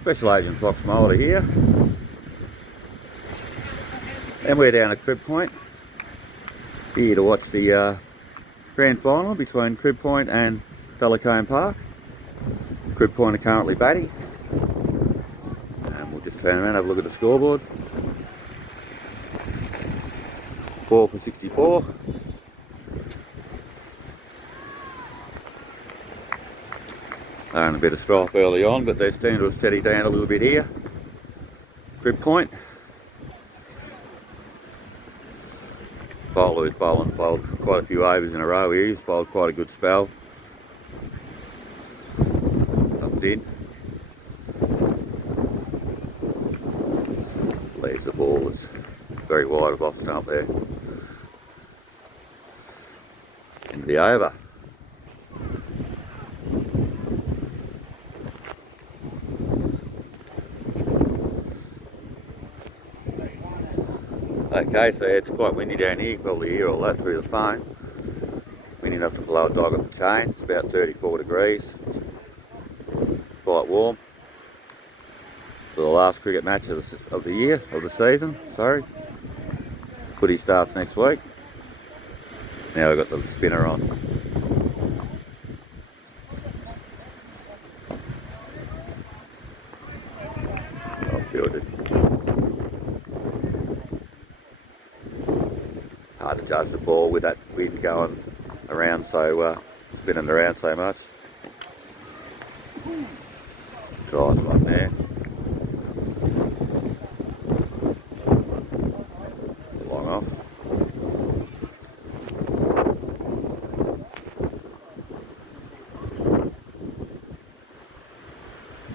Special Agent Fox Mulder here, and we're down at Crib Point here to watch the grand final between Crib Point and Delacombe Park. Crib Point are currently batting, and we'll just turn around and have a look at the scoreboard. 4 for 64. They're in a bit of strife early on, but they seem to have steadied down a little bit here. Crib Point. Bowler is bowling, bowled quite a few overs in a row here. He's bowled quite a good spell. Comes in. Leaves the ball. It's very wide of off stump there. Into the over. Okay, so it's quite windy down here. You can probably hear all that through the phone. Windy enough to blow a dog off the chain. It's about 34 degrees. Quite warm. For the last cricket match of the season, sorry. Footy starts next week. Now we've got the spinner on. Well fielded. Hard to judge the ball with that wind going around, spinning around so much. Drives one there. Long off.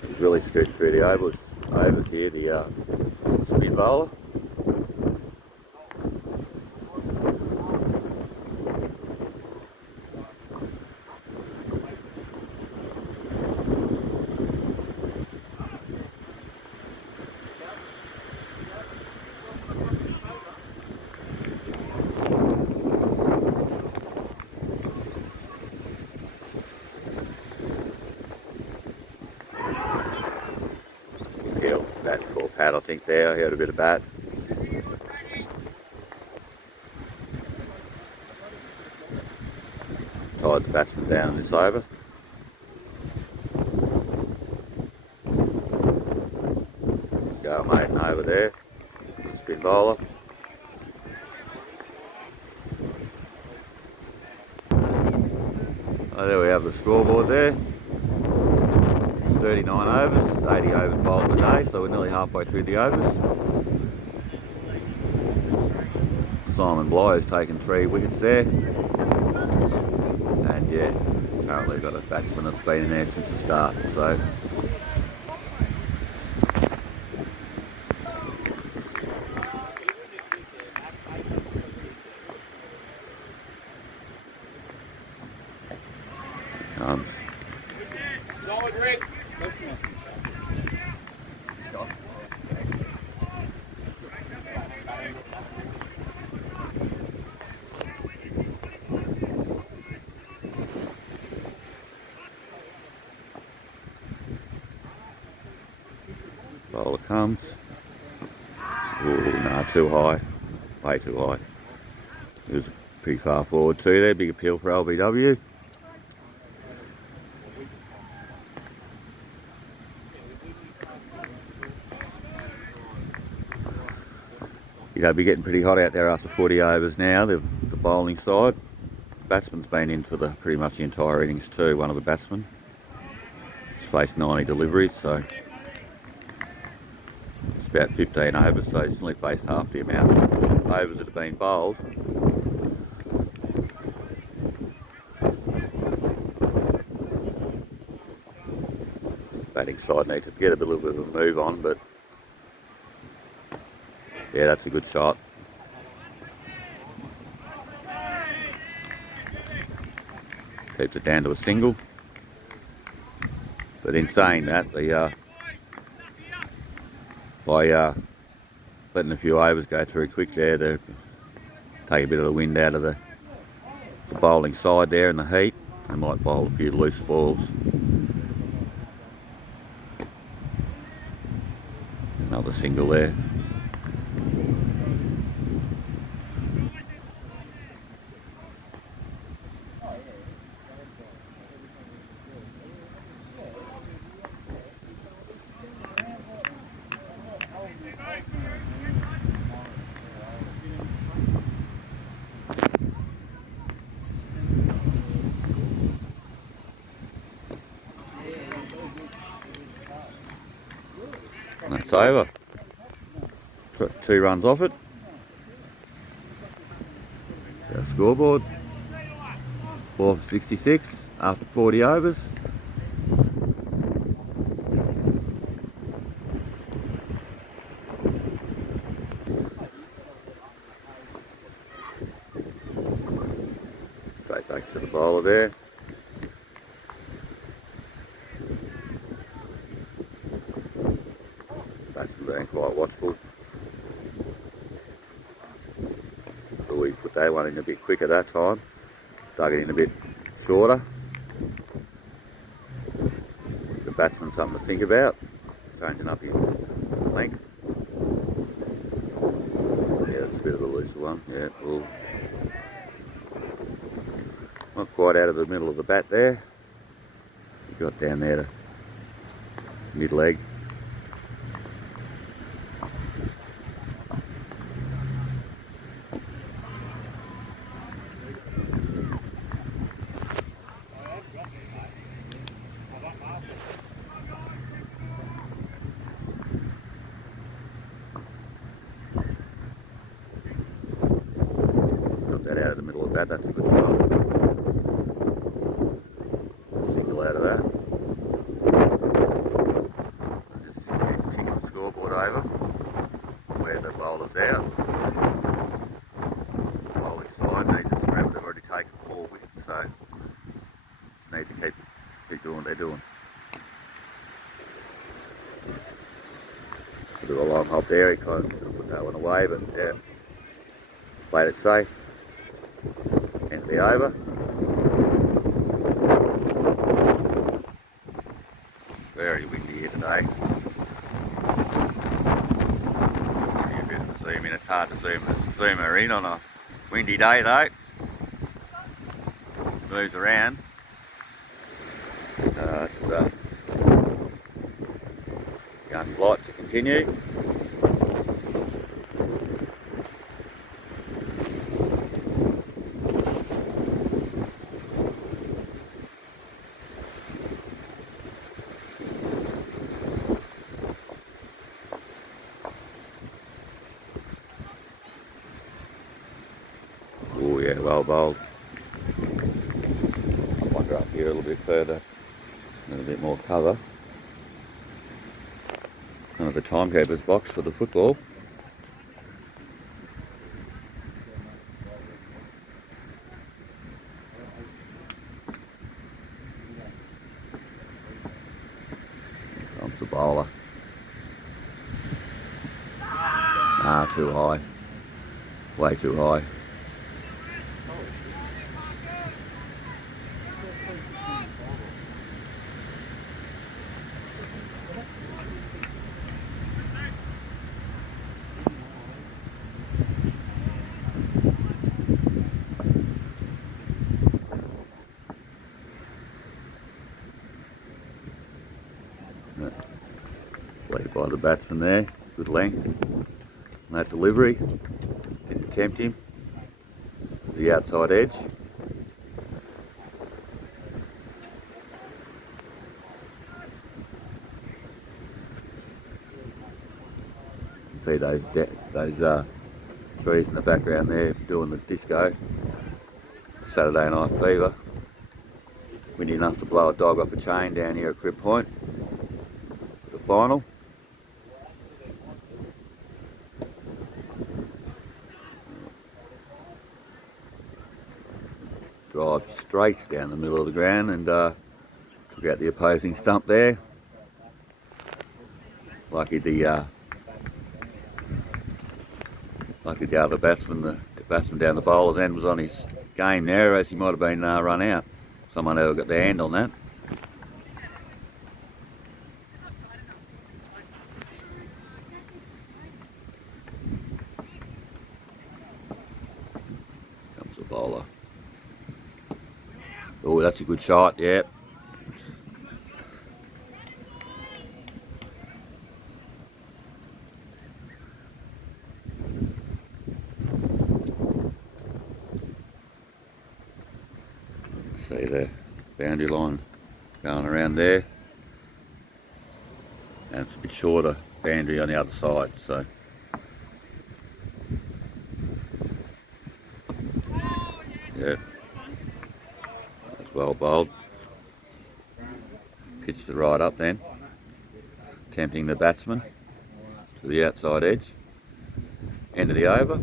He's really scooting through the overs here, the spin bowler. Bat for Pat, I think there. He had a bit of bat. Tied the batsman down in this over. Go maiden over there. Spin bowler. Oh, there we have the scoreboard there. 39 overs, 80 overs bowled a day, so we're nearly halfway through the overs. Simon Bly has taken 3 wickets there. And yeah, currently got a batsman that's been in there since the start, so. Comes. Solid, Rick. Bowler comes. Oh no, too high. Way too high. It was pretty far forward too there. Big appeal for LBW. They'll be getting pretty hot out there after 40 overs now, the bowling side. The batsman's been in for pretty much the entire innings too, one of the batsmen. He's faced 90 deliveries, so it's about 15 overs, so he's only faced half the amount of overs that have been bowled. Batting side needs to get a little bit of a move on, but yeah, that's a good shot. Keeps it down to a single. But in saying that, by letting a few overs go through quick there to take a bit of the wind out of the bowling side there in the heat, they might bowl a few loose balls. Another single there. And that's over. 2 runs off it. Our scoreboard. 4 for 66 after 40 overs. Straight back to the bowler there. Batsman being quite watchful. But we put that one in a bit quicker that time. Dug it in a bit shorter. The batsman something to think about. Changing up his length. Yeah, it's a bit of a looser one. Yeah, well, not quite out of the middle of the bat there. He got down there to mid leg. Got that out of the middle of the bat, that's a good sign. Single out of that. Just ticking the scoreboard over where the bowler's out. Bowling side, they just remember they've already taken 4 wickets, so just need to keep doing what they're doing. A bit of a long hop there, he kind of put that one away, but yeah, played it safe. End of the over. Very windy here today. Give you a bit of a zoom in. It's hard to zoom her in on a windy day though. Moves around. It's young blight to continue. Oh yeah, well bowled. I'll wander up here a little bit further, a little bit more cover. Another timekeeper's box for the football. Comes the bowler. Ah, too high. Way too high. Played by the batsman there, good length. And that delivery didn't tempt him. The outside edge. See those trees in the background there doing the disco. Saturday Night Fever. Windy enough to blow a dog off a chain down here at Crib Point. The final. Drive straight down the middle of the ground and took out the opposing stump there. Lucky the other batsman, the batsman down the bowler's end was on his game there, as he might have been run out. Someone ever got their hand on that. that's a good shot, yeah. See the boundary line going around there. And it's a bit shorter boundary on the other side, so. Yeah. That's well bowled. Pitched it right up then. Tempting the batsman to the outside edge. End of the over.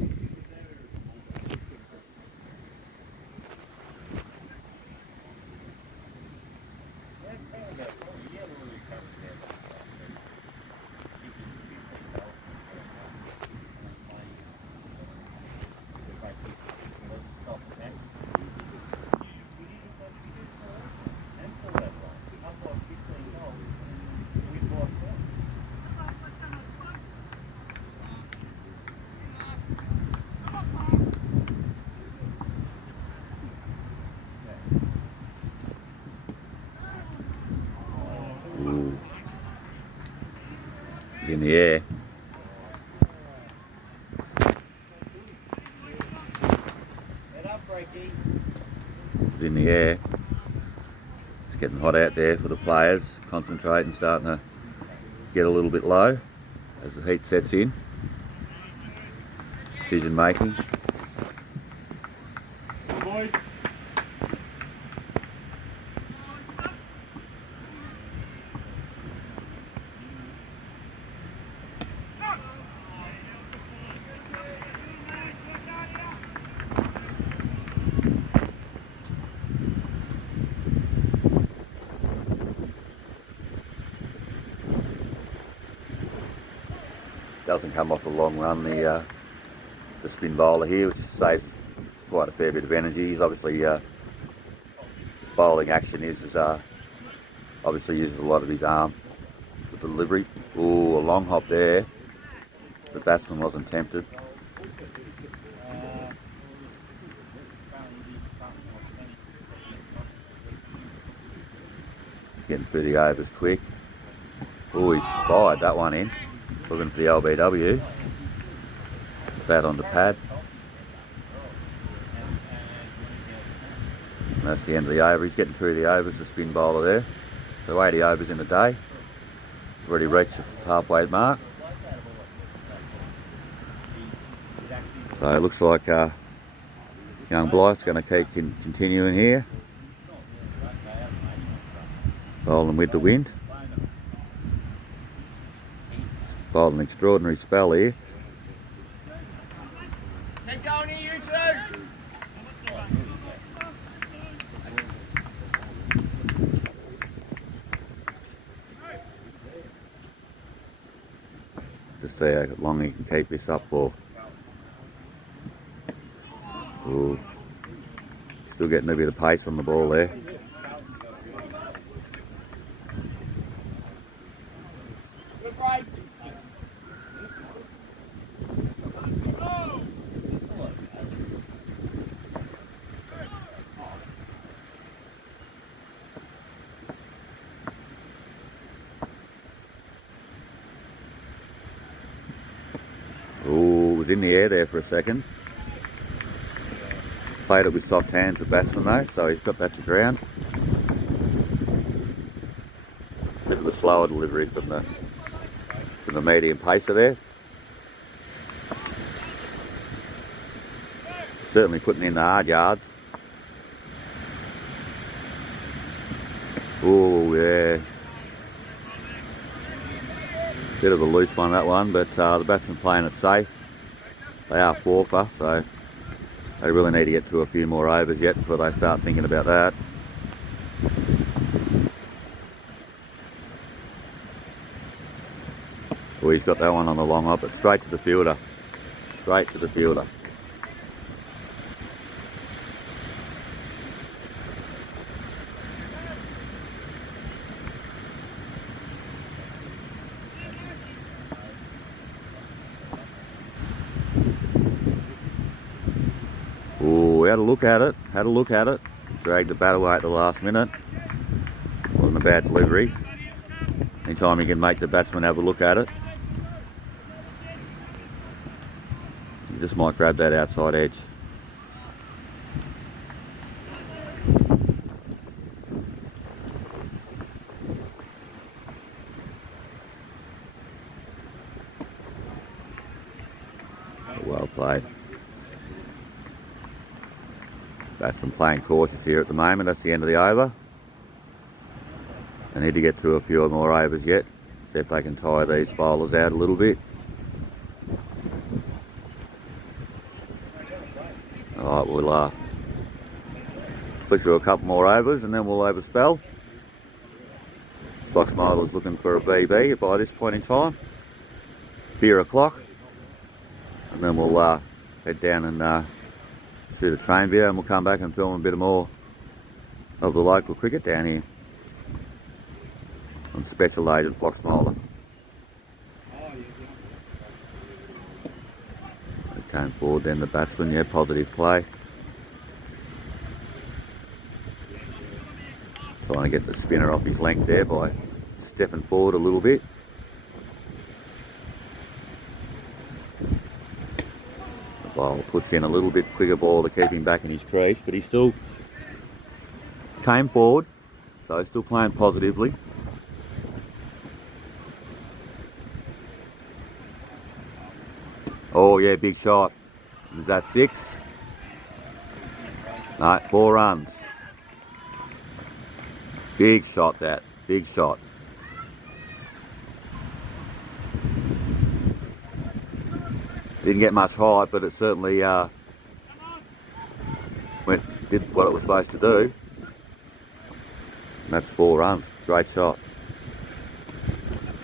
Ooh. In the air. It's in the air. It's getting hot out there for the players. Concentrating, starting to get a little bit low as the heat sets in. Decision making. Doesn't come off a long run, the spin bowler here, which saves quite a fair bit of energy. He's obviously his bowling action is obviously uses a lot of his arm for delivery. Ooh, a long hop there. The batsman wasn't tempted. Getting through the overs quick. Ooh, he's fired that one in. Looking for the LBW. Bat on the pad. And that's the end of the over. He's getting through the overs, the spin bowler there. So 80 overs in a day. Already reached the halfway mark. So it looks like young Blythe's going to keep continuing here. Bowling with the wind. Bowled an extraordinary spell here. Keep going here, you two. Just see how long he can keep this up for. Ooh. Still getting a bit of pace on the ball there. Ooh, it was in the air there for a second. Played it with soft hands, the batsman though, so he's got that to ground. Bit of a slower delivery from the medium pacer there. Certainly putting in the hard yards. Ooh, yeah. Bit of a loose one, that one, but the batsman playing it safe. They are 4-for, so they really need to get to a few more overs yet before they start thinking about that. Oh, he's got that one on the long hop, but straight to the fielder. Straight to the fielder. Ooh, had a look at it, dragged the bat away at the last minute. Wasn't a bad delivery. Anytime you can make the batsman have a look at it, you just might grab that outside edge. Well played. Batsman playing cautious here at the moment. That's the end of the over. They need to get through a few more overs yet. See if they can tire these bowlers out a little bit. Alright, we'll flick through a couple more overs and then we'll overspell. Fox Mulder's looking for a BB by this point in time. Beer o'clock. And then we'll head down and shoot a train video, and we'll come back and film a bit more of the local cricket down here on Special Agent Fox Mulder. They came forward then, the batsman, yeah, positive play. Trying to get the spinner off his length there by stepping forward a little bit. The bowler puts in a little bit quicker ball to keep him back in his crease, but he still came forward, so he's still playing positively. Oh yeah, big shot. Is that 6? No, 4 runs. Big shot that, big shot. Didn't get much height, but it certainly did what it was supposed to do. And that's 4 runs, great shot.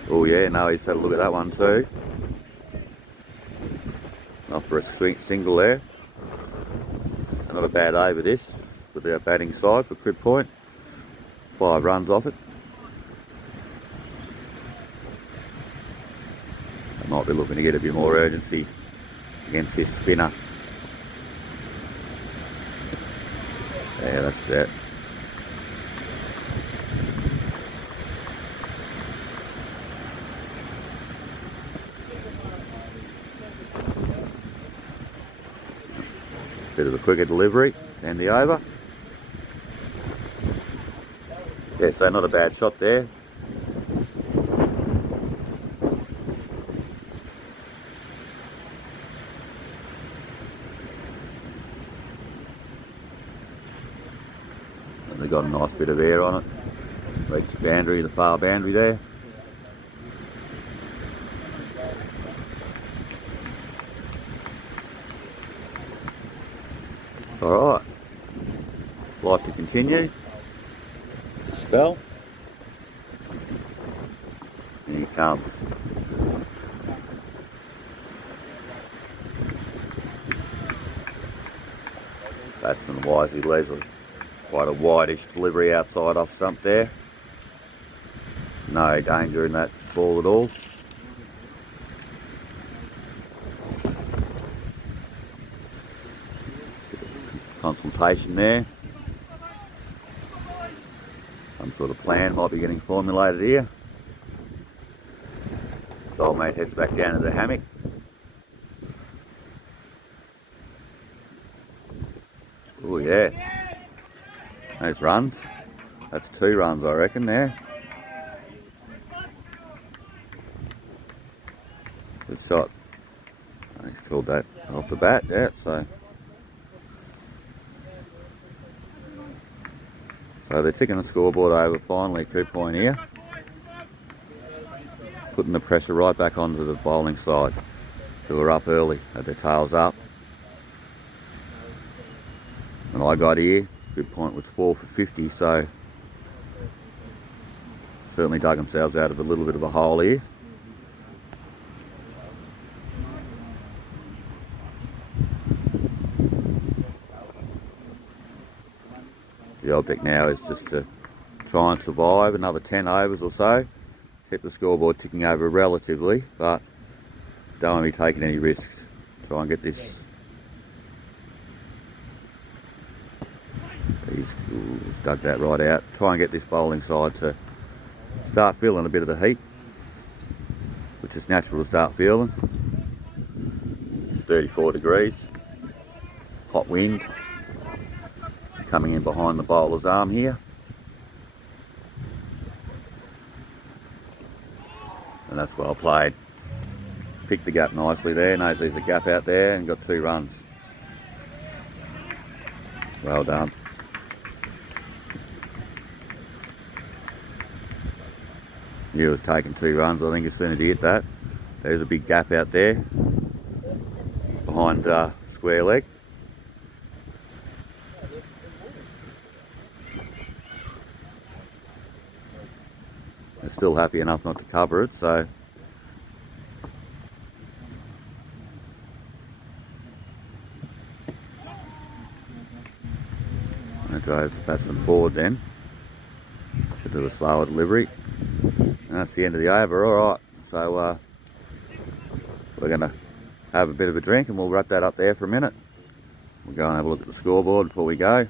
Oh yeah, no, he's had a look at that one too. Not for a single there. Not a bad over this with our batting side for Crib Point. 5 runs off it. They might be looking to get a bit more urgency against this spinner. Yeah, that's that. Bit of a quicker delivery and the over. Yeah, so not a bad shot there. And they got a nice bit of air on it. Reached the boundary, the far boundary there. Alright, life to continue. Spell. Here he comes. Batsman Wisey Leslie. Quite a wideish delivery outside off stump there. No danger in that ball at all. Consultation there. Some sort of plan might be getting formulated here. So old mate heads back down to the hammock. Oh yeah. Those runs. That's 2 runs I reckon there. Good shot. He's called that off the bat, yeah, so they're ticking the scoreboard over finally, Crib Point here. Putting the pressure right back onto the bowling side, who are up early, had their tails up. When I got here, Crib Point was 4 for 50, so certainly dug themselves out of a little bit of a hole here. The object now is just to try and survive another 10 overs or so. Hit the scoreboard ticking over relatively, but don't want to be taking any risks. Try and get this. He's dug that right out. Try and get this bowling side to start feeling a bit of the heat, which is natural to start feeling. It's 34 degrees, hot wind coming in behind the bowler's arm here. And that's well played. Picked the gap nicely there, knows there's a gap out there and got 2 runs. Well done. He was taking 2 runs, I think, as soon as he hit that. There's a big gap out there behind square leg. They're still happy enough not to cover it, so I drove the batsman forward then to do a slower delivery. And that's the end of the over. Alright, so we're going to have a bit of a drink and we'll wrap that up there for a minute. We'll go and have a look at the scoreboard before we go.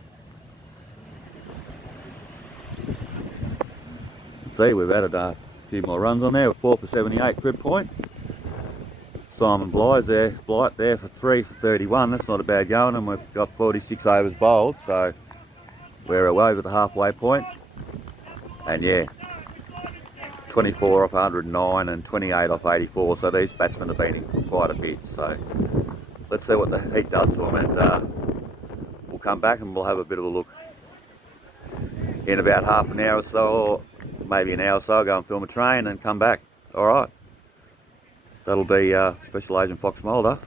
See, we've added a few more runs on there. We're 4 for 78, Crib Point. Simon Blight there for 3 for 31. That's not a bad going, and we've got 46 overs bowled, so we're away with the halfway point. And yeah, 24 off 109 and 28 off 84, so these batsmen have been in for quite a bit. So let's see what the heat does to them, and we'll come back and we'll have a bit of a look in about half an hour or so, or maybe an hour or so. I'll go and film a train and come back. Alright, that'll be Special Agent Fox Mulder.